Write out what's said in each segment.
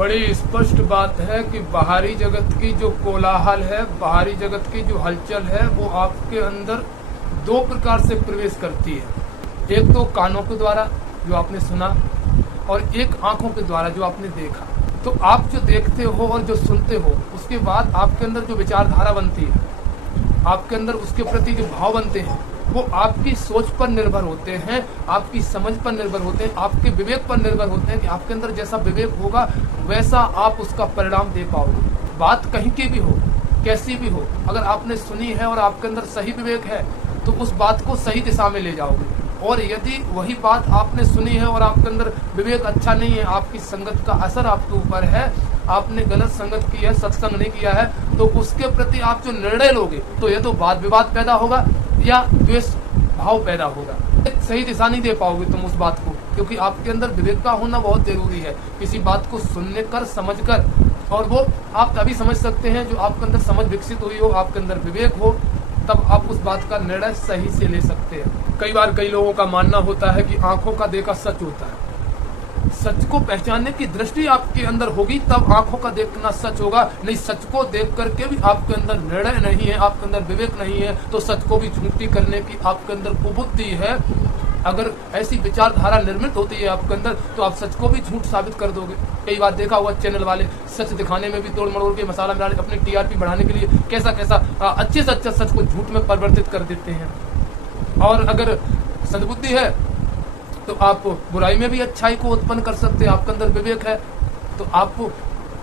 बड़ी स्पष्ट बात है कि बाहरी जगत की जो कोलाहल है, बाहरी जगत की जो हलचल है, वो आपके अंदर दो प्रकार से प्रवेश करती है। एक तो कानों के द्वारा जो आपने सुना, और एक आंखों के द्वारा जो आपने देखा। तो आप जो देखते हो और जो सुनते हो, उसके बाद आपके अंदर जो विचारधारा बनती है, आपके अंदर उसके प्रति जो भाव बनते हैं, वो आपकी सोच पर निर्भर होते हैं, आपकी समझ पर निर्भर होते हैं, आपके विवेक पर निर्भर होते हैं कि आपके अंदर जैसा विवेक होगा वैसा आप उसका परिणाम दे पाओगे। बात कहीं की भी हो, कैसी भी हो, अगर आपने सुनी है और आपके अंदर सही विवेक है तो उस बात को सही दिशा में ले जाओगे। और यदि वही बात आपने सुनी है और आपके अंदर विवेक अच्छा नहीं है, आपकी संगत का असर आपके ऊपर है, आपने गलत संगत की है, सत्संग नहीं किया है, तो उसके प्रति आप जो निर्णय लोगे तो ये तो वाद विवाद पैदा होगा या द्वेष भाव पैदा होगा। सही दिशा नहीं दे पाओगे तुम उस बात को, क्योंकि आपके अंदर विवेक का होना बहुत जरूरी है। किसी बात को सुनने कर, समझ कर, और वो आप तभी समझ सकते हैं जो आपके अंदर समझ विकसित हुई हो, आपके अंदर विवेक हो, तब आप उस बात का निर्णय सही से ले सकते हैं। कई बार कई लोगों का मानना होता है कि आंखों का देखा सच होता है। सच को पहचानने की दृष्टि आपके अंदर होगी तब आंखों का देखना सच होगा। नहीं, सच को देख करके भी आपके अंदर निर्णय नहीं है, आपके अंदर विवेक नहीं है, तो सच को भी झूठी करने की आपके अंदर कुबुद्धि है। अगर ऐसी विचारधारा निर्मित होती है आपके अंदर तो आप सच को भी झूठ साबित कर दोगे। कई बार देखा हुआ चैनल वाले सच दिखाने में भी तोड़ मरोड़ के मसाला मिला अपने टीआरपी बढ़ाने के लिए कैसा कैसा अच्छे से अच्छा सच को झूठ में परिवर्तित कर देते हैं। और अगर सद्बुद्धि है तो आप बुराई में भी अच्छाई को उत्पन्न कर सकते हैं। आपके अंदर विवेक है तो आप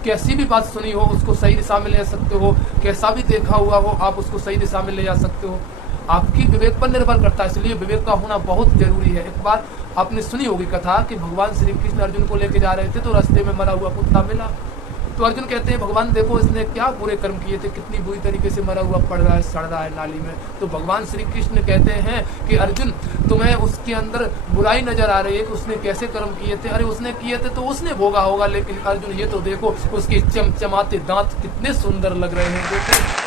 कैसी भी बात सुनी हो उसको सही दिशा में ले सकते हो, कैसा भी देखा हुआ हो आप उसको सही दिशा में ले जा सकते हो। आपकी विवेक पर निर्भर करता है, इसलिए विवेक का होना बहुत जरूरी है। एक बार आपने सुनी होगी कथा कि भगवान श्री कृष्ण अर्जुन को लेके जा रहे थे तो रास्ते में मरा हुआ कुत्ता मिला। तो अर्जुन कहते हैं भगवान देखो इसने क्या बुरे कर्म किए थे, कितनी बुरी तरीके से मरा हुआ पड़ रहा है, सड़ रहा है नाली में। तो भगवान श्री कृष्ण कहते हैं कि अर्जुन तुम्हें उसके अंदर बुराई नजर आ रही है कि उसने कैसे कर्म किए थे। अरे उसने किए थे तो उसने भोगा होगा, लेकिन अर्जुन ये तो देखो उसके चमचमाते दांत कितने सुंदर लग रहे हैं। देखो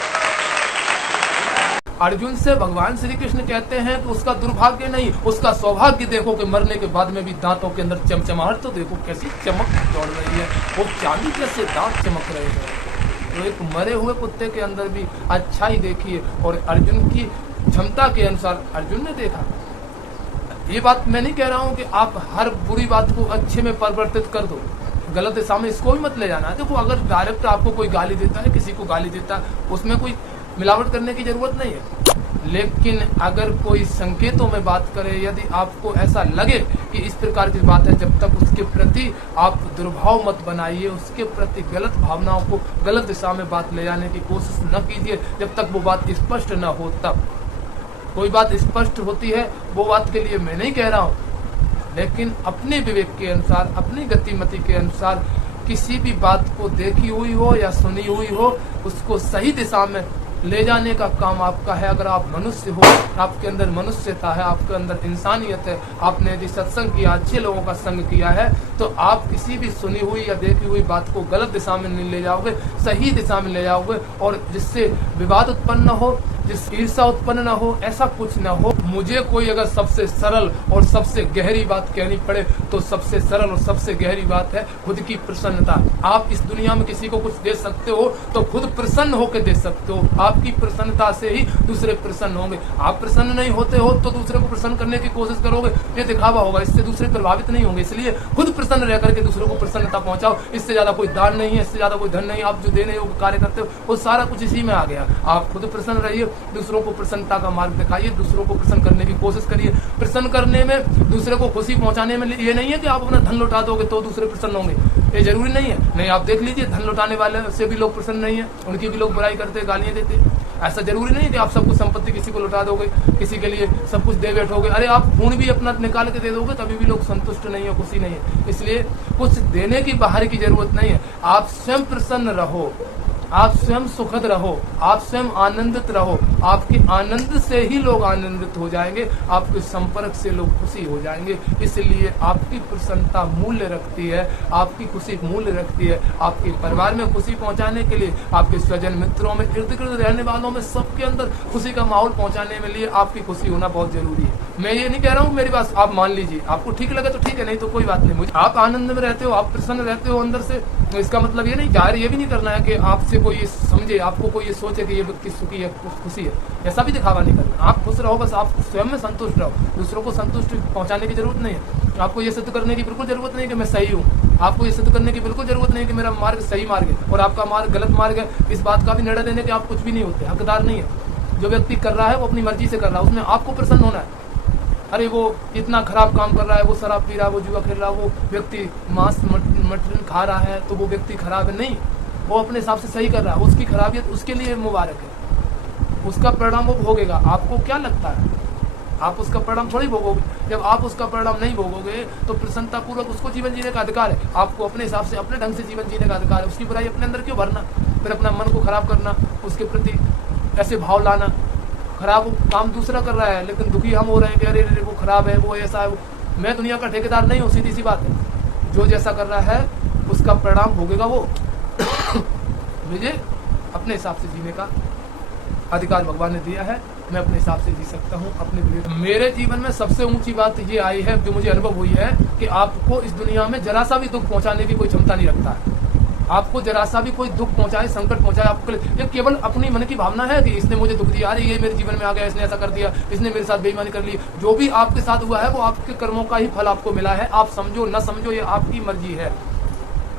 अर्जुन से भगवान श्री कृष्ण कहते हैं कि उसका दुर्भाग्य नहीं, उसका सौभाग्य देखो कि मरने के बाद में भी दांतों के अंदर चमचमाहट तो देखो कैसी चमक दौड़ रही है, वो चांदी जैसे दांत चमक रहे हैं। तो एक मरे हुए कुत्ते के अंदर भी अच्छाई देखिए और अर्जुन की क्षमता के अनुसार अर्जुन ने देखा। ये बात मैं नहीं कह रहा हूँ कि आप हर बुरी बात को अच्छे में परिवर्तित कर दो, गलत दिशा में इसको भी मत ले जाना। देखो अगर डायरेक्ट आपको कोई गाली देता है, किसी को गाली देता है, उसमें कोई मिलावट करने की जरूरत नहीं है। लेकिन अगर कोई संकेतों में बात करे, यदि आपको ऐसा लगे कि इस प्रकार की बात है, जब तक उसके प्रति आप दुर्भाव मत बनाइए, उसके प्रति गलत भावनाओं को गलत दिशा में बात ले जाने की कोशिश न कीजिए जब तक वो बात स्पष्ट न हो। तब कोई बात स्पष्ट होती है वो बात के लिए मैं नहीं कह रहा हूँ, लेकिन अपने विवेक के अनुसार, अपनी गतिमति के अनुसार किसी भी बात को देखी हुई हो या सुनी हुई हो उसको सही दिशा में ले जाने का काम आपका है। अगर आप मनुष्य हो, आपके अंदर मनुष्यता है, आपके अंदर इंसानियत है, आपने यदि सत्संग किया, अच्छे लोगों का संग किया है, तो आप किसी भी सुनी हुई या देखी हुई बात को गलत दिशा में नहीं ले जाओगे, सही दिशा में ले जाओगे। और जिससे विवाद उत्पन्न न हो, जिससे ईर्षा उत्पन्न न हो, ऐसा कुछ न हो। मुझे कोई अगर सबसे सरल और सबसे गहरी बात कहनी पड़े तो सबसे सरल और सबसे गहरी बात है खुद की प्रसन्नता। आप इस दुनिया में किसी को कुछ दे सकते हो तो खुद प्रसन्न होकर दे सकते हो। आपकी प्रसन्नता से ही दूसरे प्रसन्न होंगे। आप प्रसन्न नहीं होते हो तो दूसरे को प्रसन्न करने की कोशिश करोगे, ये दिखावा होगा, इससे दूसरे प्रभावित नहीं होंगे। इसलिए खुद प्रसन्न रह करके दूसरों को प्रसन्नता पहुंचाओ। इससे ज्यादा कोई दान नहीं है, इससे ज्यादा कोई धन नहीं। आप जो देने योग्य कार्य करते हो वो सारा कुछ इसी में आ गया। आप खुद प्रसन्न रहिए, दूसरों को प्रसन्नता का मार्ग दिखाइए, दूसरों को प्रसन्न करने की कोशिश करिए। प्रसन्न करने में, दूसरे को खुशी पहुंचाने में ये नहीं है कि आप अपना धन लौटा दोगे तो दूसरे प्रसन्न होंगे, ये जरूरी नहीं है। नहीं, आप देख लीजिए धन लौटाने वाले से भी लोग प्रसन्न नहीं है, उनकी भी लोग बुराई करते, गालियां देते। ऐसा जरूरी नहीं है कि आप सब कुछ संपत्ति किसी को लौटा दोगे, किसी के लिए सब कुछ दे बैठोगे। अरे आप खून भी अपना निकाल के दे दोगे तभी भी लोग संतुष्ट नहीं है, खुशी नहीं है। इसलिए कुछ देने की बाहर की जरूरत नहीं है, आप स्वयं प्रसन्न रहो। आप स्वयं सुखद रहो, आप स्वयं आनंदित रहो। आपके आनंद से ही लोग आनंदित हो जाएंगे, आपके संपर्क से लोग खुशी हो जाएंगे। इसलिए आपकी प्रसन्नता मूल्य रखती है, आपकी खुशी मूल्य रखती है। आपके परिवार में खुशी पहुंचाने के लिए, आपके स्वजन मित्रों में, इर्द गिर्द रहने वालों में, सबके अंदर खुशी का माहौल पहुंचाने में लिए आपकी खुशी होना बहुत जरूरी है। मैं ये नहीं कह रहा हूँ, मेरी बात आप मान लीजिए, आपको ठीक लगे तो ठीक है, नहीं तो कोई बात नहीं। मुझे आप आनंद में रहते हो, आप प्रसन्न रहते हो अंदर से, तो इसका मतलब ये नहीं, जाहिर ये भी नहीं करना है कि आपसे कोई ये समझे, आपको कोई ये सोचे कि ये व्यक्ति सुखी है, खुशी है, ऐसा भी दिखावा नहीं करना। आप खुश रहो, बस आप स्वयं में संतुष्ट रहो, दूसरों को संतुष्ट पहुंचाने की जरूरत नहीं है। आपको ये सिद्ध करने की बिल्कुल जरूरत नहीं कि मैं सही हूँ, आपको ये सिद्ध करने की बिल्कुल जरूरत नहीं कि मेरा मार्ग सही मार्ग है और आपका मार्ग गलत मार्ग है। इस बात का भी निर्णय लेने के आप कुछ भी नहीं होते, हकदार नहीं है। जो व्यक्ति कर रहा है वो अपनी मर्जी से कर रहा है, उसमें आपको प्रसन्न होना है। अरे वो इतना खराब काम कर रहा है, वो शराब पी रहा है, वो जुआ खेल रहा है, वो व्यक्ति मांस मटन खा रहा है, तो वो व्यक्ति खराब है? नहीं, वो अपने हिसाब से सही कर रहा है, उसकी खराबियत उसके लिए मुबारक है, उसका परिणाम वो भोगेगा। आपको क्या लगता है आप उसका परिणाम थोड़ी भोगोगे? जब आप उसका परिणाम नहीं भोगोगे तो प्रसन्नता पूर्वक उसको जीवन जीने का अधिकार है। आपको अपने हिसाब से, अपने ढंग से जीवन जीने का अधिकार है। उसकी बुराई अपने अंदर क्यों भरना, फिर अपना मन को खराब करना, उसके प्रति ऐसे भाव लाना। खराब काम दूसरा कर रहा है लेकिन दुखी हम हो रहे हैं कि अरे वो खराब है, वो ऐसा है। मैं दुनिया का ठेकेदार नहीं हूँ, सीधी सी बात है। जो जैसा कर रहा है उसका परिणाम भोगेगा वो। मुझे अपने हिसाब से जीने का अधिकार भगवान ने दिया है, मैं अपने हिसाब से जी सकता हूँ अपने लिए। मेरे जीवन में सबसे ऊंची बात ये आई है, जो मुझे अनुभव हुई है, कि आपको इस दुनिया में जरा सा भी दुख पहुंचाने की कोई क्षमता नहीं रखता है। आपको जरा सा भी कोई दुख पहुंचाए, संकट पहुंचाए, आपको ये केवल अपनी मन की भावना है कि इसने मुझे दुख दिया, अरे ये मेरे जीवन में आ गया, इसने ऐसा कर दिया, इसने मेरे साथ बेईमानी कर ली। जो भी आपके साथ हुआ है वो आपके कर्मों का ही फल आपको मिला है। आप समझो न समझो, ये आपकी मर्जी है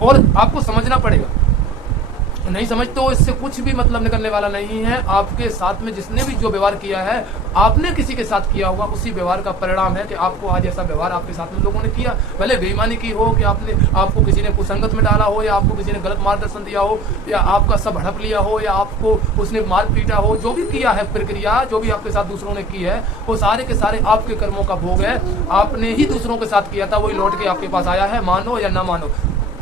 और आपको समझना पड़ेगा। नहीं समझ तो इससे कुछ भी मतलब निकलने वाला नहीं है। आपके साथ में जिसने भी जो व्यवहार किया है, आपने किसी के साथ किया होगा, उसी व्यवहार का परिणाम है कि आपको आज ऐसा व्यवहार आपके साथ में लोगों ने किया। भले बेईमानी की हो, कि आपको किसी ने कुसंगत में डाला हो, या आपको किसी ने गलत मार्गदर्शन दिया हो, या आपका सब हड़प लिया हो, या आपको उसने मार पीटा हो, जो भी किया है प्रक्रिया, जो भी आपके साथ दूसरों ने की है, वो सारे के सारे आपके कर्मों का भोग है। आपने ही दूसरों के साथ किया था, वही लौट के आपके पास आया है, मानो या ना मानो।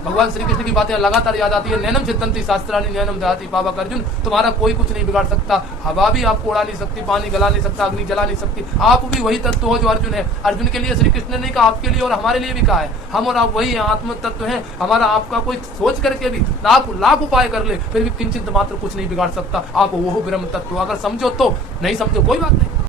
भगवान श्री कृष्ण की बातें लगातार याद आती है। नैनम चिंतन्ति शास्त्राणि नैनम दयाति पावक अर्जुन। तुम्हारा कोई कुछ नहीं बिगाड़ सकता, हवा भी आपको उड़ा नहीं सकती, पानी गला नहीं सकता, अग्नि जला नहीं सकती। आप भी वही तत्व हो जो अर्जुन है। अर्जुन के लिए श्री कृष्ण ने नहीं कहा, आपके लिए और हमारे लिए भी कहा है। हम और आप वही है, आत्म तत्व है। हमारा आपका कोई सोच करके भी लाख उपाय कर ले, फिर भी किंचित मात्र कुछ नहीं बिगाड़ सकता। आप वो ब्रह्म तत्व, अगर समझो तो, नहीं समझो कोई बात नहीं।